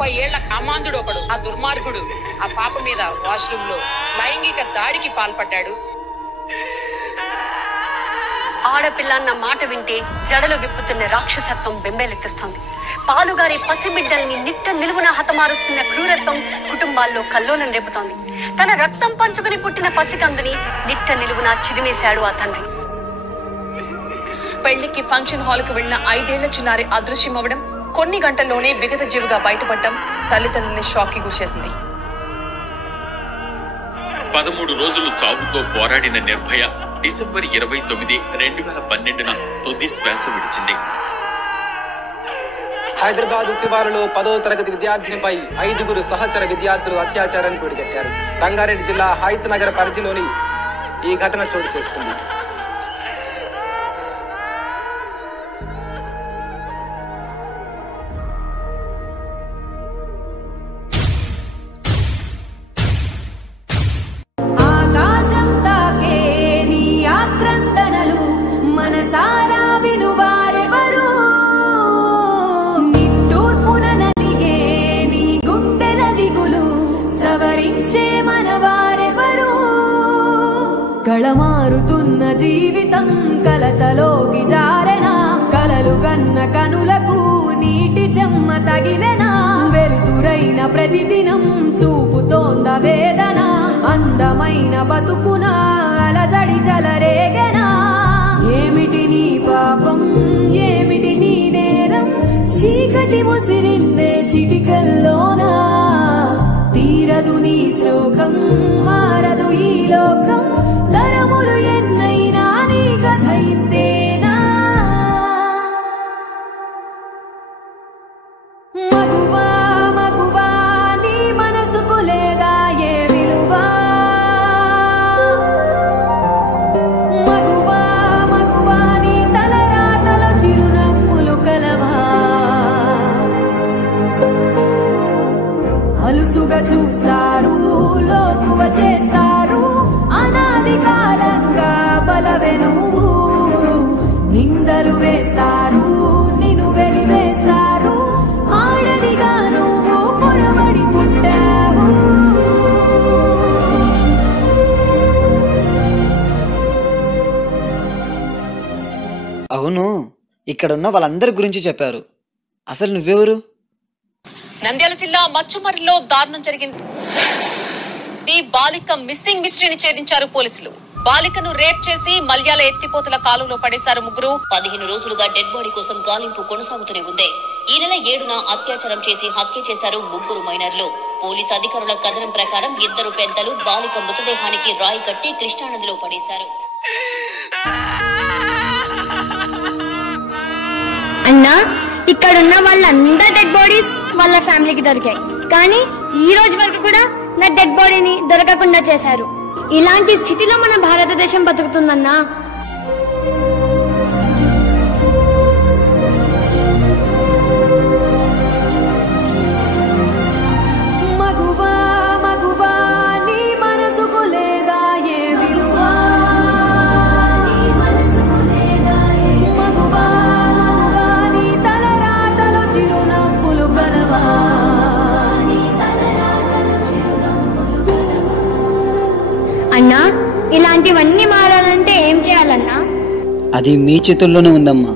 30 ఏళ్ల కామాంధుడు ఒకడు, ఆ దుర్మార్గుడు ఆ పాప మీద వాష్రూమ్ లో లైంగిక దాడికి పాల్పడ్డాడు. ఆడపిల్ల అన్న మాట వింటే జడలు విప్పుతున్న రాక్షసత్వం బెంబేలెత్తిస్తోంది. పాలుగారి పసిబిడ్డల్ని నిట్ట నిలువున హతమారుస్తున్న క్రూరత్వం కుటుంబాల్లో కల్లోలం రేపుతోంది. తన రక్తం పంచుకుని పుట్టిన పసికందుని నిట్ట నిలువున చిదిమేశాడు ఆ తండ్రి. పెళ్లికి ఫంక్షన్ హాల్ కు వెళ్లిన 5 ఏళ్ల చిన్నారి అదృశ్యమవడం, కొన్ని గంటల్లోనే విగత జీవిగా బయటపడడం తల్లిదండ్రుల్ని షాక్ కి గురిచేసింది. 13 రోజులు చావుతో పోరాడిన నిర్భయ డిసెంబర్ 29, 2012 తుది శ్వాస విడిచింది. హైదరాబాద్ శివారులో 10వ తరగతి విద్యార్థినిపై 5గురు సహచర విద్యార్థులు అత్యాచారాన్ని పిడిగట్టారు. రంగారెడ్డి జిల్లా హైత్ నగర పరిధిలోని ఈ ఘటన చోటు చేసుకుంది. కళమారుతున్న జీవితం కలతలోకి జారెనా, కలలు కన్న కనులకు నీటి చెమ్మ తగిలెనా, వెలుతురైన ప్రతిదినం చూపుతోంద వేదన, అందమైన బతుకున అలజడి చలరేగెనా. ఏమిటి నీ పాపం, ఏమిటి నీ నేరం, చీకటి ముసిరిందే చిటికల్లోనా, తీరదు నీ శోకం, మారదు ఈ లోకం, తరములు ఎన్నైనా నీ కథ ఇంతేనా. మగువా మగువా నీ మనసుకు లేదా ఏ విలువా, మగువా మగువా నీ తలరాతలో చిరునవ్వులు కలవా, అలుసుగా చూస్తారు, లోకువ చేస్తారు, అనాది కాలంగా బలవే నువ్వు, నిందలు వేస్తారు, నిన్ను వెలివేస్తారు, ఆడదిగా నువ్వు పొరబడి పుట్టావు. అవును, ఇక్కడున్న వాళ్ళందరి గురించి చెప్పారు. అసలు నువ్వెవరు? నంద్యాల జిల్లా మచ్చుమర్రిలో దారుణం జరిగింది. బాలిక మిస్సింగ్ మిస్టరీని ఛేదించారు పోలీసులు. బాలికను రేప్ చేసి మల్యాల ఎత్తిపోతల కాలువలో పడేశారు ముగ్గురు. 15 రోజులుగా డెడ్ బాడీ కోసం గాలింపు కొనసాగుతూనే ఉంది. ఈ నెల 7న అత్యాచారం చేసి హత్య చేశారు ముగ్గురు మైనర్లు. పోలీసు అధికారుల కథనం ప్రకారం 2 పెద్దలు బాలిక మృతదేహానికి రాయి కట్టి కృష్ణానదిలో పడేశారు. అన్నా, ఇక్కడున్న వాళ్ళందరి డెడ్ బాడీస్ వాళ్ళ ఫ్యామిలీకి దొరికాయి, కానీ ఈ రోజు వరకు కూడా నా డెడ్ బాడీని దొరకకుండా చేశారు. ఇలాంటి స్థితిలో మన భారతదేశం బతుకుతుందన్నా. మగువా మగువా నీ మనసుకు లేదా ఏ విలువా, మగువా మగువా నీ తలరాతలో చిరునవ్వులు కలవా. అన్నా, ఇలాంటివన్నీ మారాలంటే ఏం చేయాలన్నా? అది మీ చేతుల్లోనే ఉందమ్మా.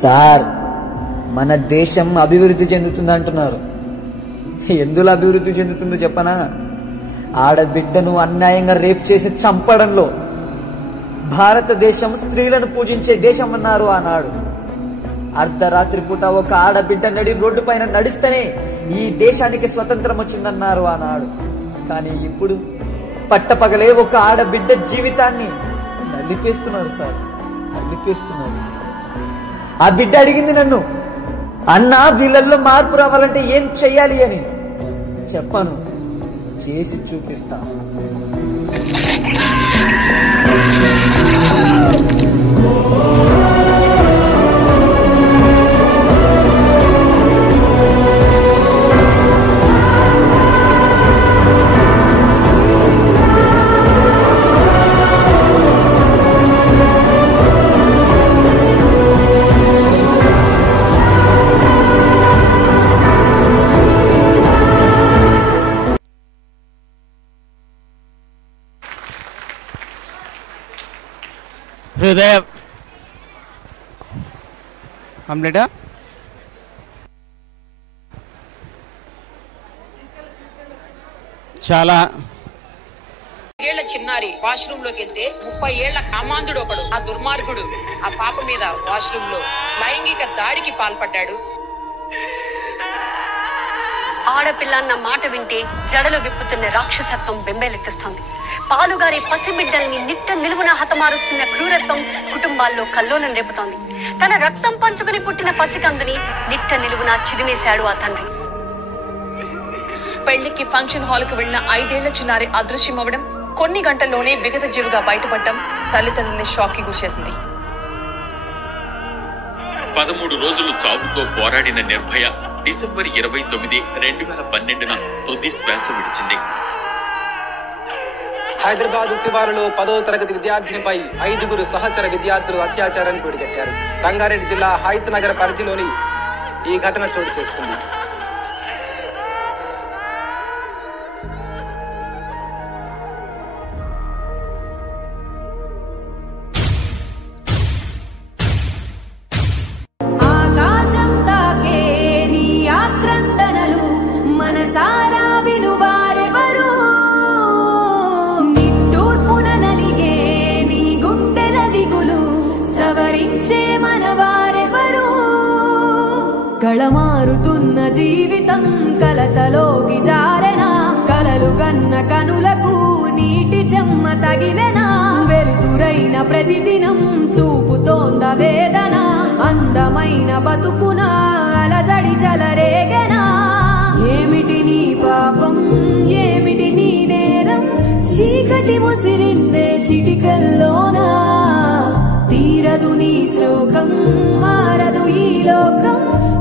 సార్, మన దేశం అభివృద్ధి చెందుతుంది అంటున్నారు. ఎందులో అభివృద్ధి చెందుతుందో చెప్పనా? ఆడబిడ్డను అన్యాయంగా రేప్ చేసి చంపడంలో. భారతదేశం స్త్రీలను పూజించే దేశం అన్నారు ఆనాడు. అర్ధరాత్రి పూట ఒక ఆడబిడ్డ రోడ్డు పైన నడిస్తేనే ఈ దేశానికి స్వతంత్రం వచ్చిందన్నారు ఆనాడు. కానీ ఇప్పుడు పట్టపగలే ఒక ఆడబిడ్డ జీవితాన్ని నలిపేస్తున్నారు సార్, నలిపేస్తున్నారు. ఆ బిడ్డ అడిగింది నన్ను, అన్నా వీళ్ళల్లో మార్పు రావాలంటే ఏం చెయ్యాలి అని. చెప్పను, చేసి చూపిస్తా. ఉదయం కంప్లీటా చాలా ఏళ్ల చిన్నారి వాష్రూమ్ లోకి వెళ్తే 30 ఏళ్ల కామాంధుడు ఒకడు ఆ దుర్మార్గుడు ఆ పాప మీద వాష్రూమ్ లో లైంగిక దాడికి పాల్పడ్డాడు. ఆడపిల్ల అన్న మాట వింటే జడలు విప్పుతున్న రాక్షసత్వం బెంబేలెత్తిస్తోంది. పాలుగారి పసిబిడ్డల్ని నిట్ట నిలువున హతమారుస్తున్న క్రూరత్వం కుటుంబాల్లో కల్లోలం రేపుతోంది. తన రక్తం పంచుకుని పుట్టిన పసికందుని నిట్ట నిలువున చిదిమేశాడు ఆ తండ్రి. పెళ్లికి ఫంక్షన్ హాల్ కు వెళ్లిన 5 ఏళ్ల చిన్నారి అదృశ్యమవడం, కొన్ని గంటల్లోనే విగత జీవిగా బయటపడటం తల్లిదండ్రుల్ని షాక్ కి గురిచేసింది. 13 రోజులు చావుతో పోరాడిన నిర్భయ డిసెంబర్ 29, 2012న తుది శ్వాస విడిచింది. హైదరాబాద్ శివారులో 10వ తరగతి విద్యార్థినిపై 5గురు సహచర విద్యార్థులు అత్యాచారాన్ని పిడిగట్టారు. రంగారెడ్డి జిల్లా హైత్ నగర్ పరిధిలోని ఈ ఘటన చోటు చేసుకుంది. ఆకాశం తాకే నీ ఆక్రందనలు మనసారా వినువారెవరు, నిట్టూర్పున నలిగే నీ గుండెల దిగులు సవరించే మనవారెవరు. కళమారుతున్న జీవితం కలతలోకి జారెనా, కలలు గన్న కనులకు నీటి చెమ్మ తగిలెనా, వెలుతురైన ప్రతిదినం చూపుతోంద వేదన, అందమైన బతుకున అలజడి చలరేగెనా. ఏమిటి నీ పాపం, ఏమిటి నీ నేరం, చీకటి ముసిరిందే చిటికల్లోనా, తీరదు నీ శోకం, మారదు ఈ లోకం,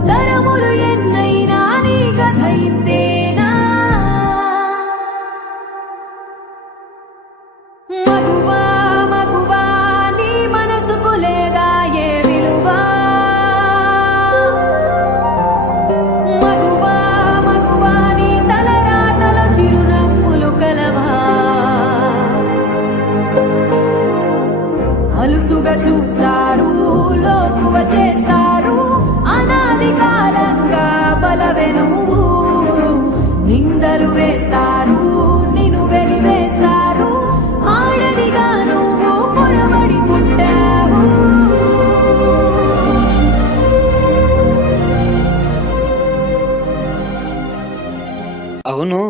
తరములు ఎన్నైనా నీ కథ ఇంతేనా. మగువా మగువా నీ మనసుకు లేదా ఏ విలువా, మగువా మగువా నీ తలరాతలో చిరునవ్వులు కలవా, అలుసుగా చూస్తారు లోకువ చేస్తారు, అనాది కాలంగా బలవే నువ్వు, నిందలు వేస్తారు నిన్ను వెలివేస్తారు, ఆడదిగా నువ్వు పొరబడి పుట్టావు. అవును,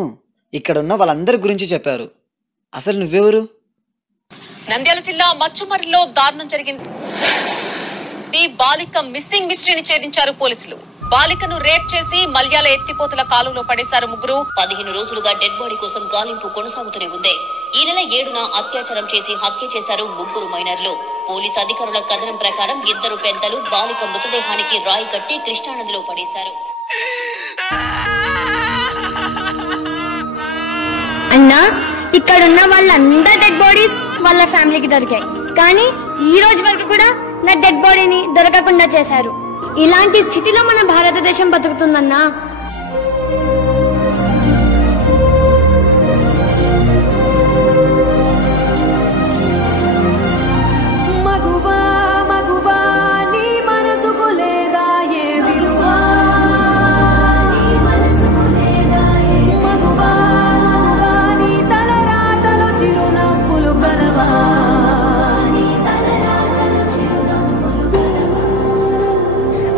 ఇక్కడున్న వాళ్ళందరి గురించి చెప్పారు. అసలు నువ్వెవరు? నంద్యాల జిల్లా మచ్చుమర్రిలో దారుణం జరిగింది. బాలిక మిస్సింగ్ మిస్టరీని ఛేదించారు పోలీసులు. బాలికను రేప్ చేసి మల్యాల ఎత్తిపోతల కాలువలో పడేశారు ముగ్గురు. 15 రోజులుగా డెడ్ బాడీ కోసం గాలింపు కొనసాగుతూనే ఉంది. ఈ నెల 7న అత్యాచారం చేసి హత్య చేశారు ముగ్గురు మైనర్లు. పోలీసు అధికారుల కథనం ప్రకారం 2 పెద్దలు బాలిక మృతదేహానికి రాయి కట్టి కృష్ణానదిలో పడేశారు. అన్నా, ఇక్కడున్న వాళ్ళందరి డెడ్ బాడీస్ వాళ్ళ ఫ్యామిలీకి దొరికాయి, కానీ ఈ రోజు వరకు కూడా నా డెడ్ బాడీని దొరకకుండా చేశారు. ఇలాంటి స్థితిలో మన భారతదేశం బతుకుతుందన్నా. మగువా మగువా నీ మనసుకు లేదా ఏ విలువా, మగువా మగువా నీ తలరాతలో చిరునవ్వులు కలవా,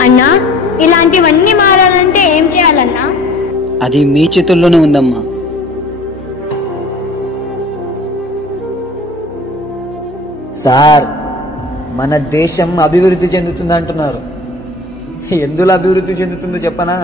అన్నా, ఇలాంటివన్నీ మారాలంటే ఏం చేయాలన్నా? అది మీ చేతుల్లోనే ఉందమ్మా. సార్, మన దేశం అభివృద్ధి చెందుతుంది అంటున్నారు. ఎందులో అభివృద్ధి చెందుతుందో చెప్పనా?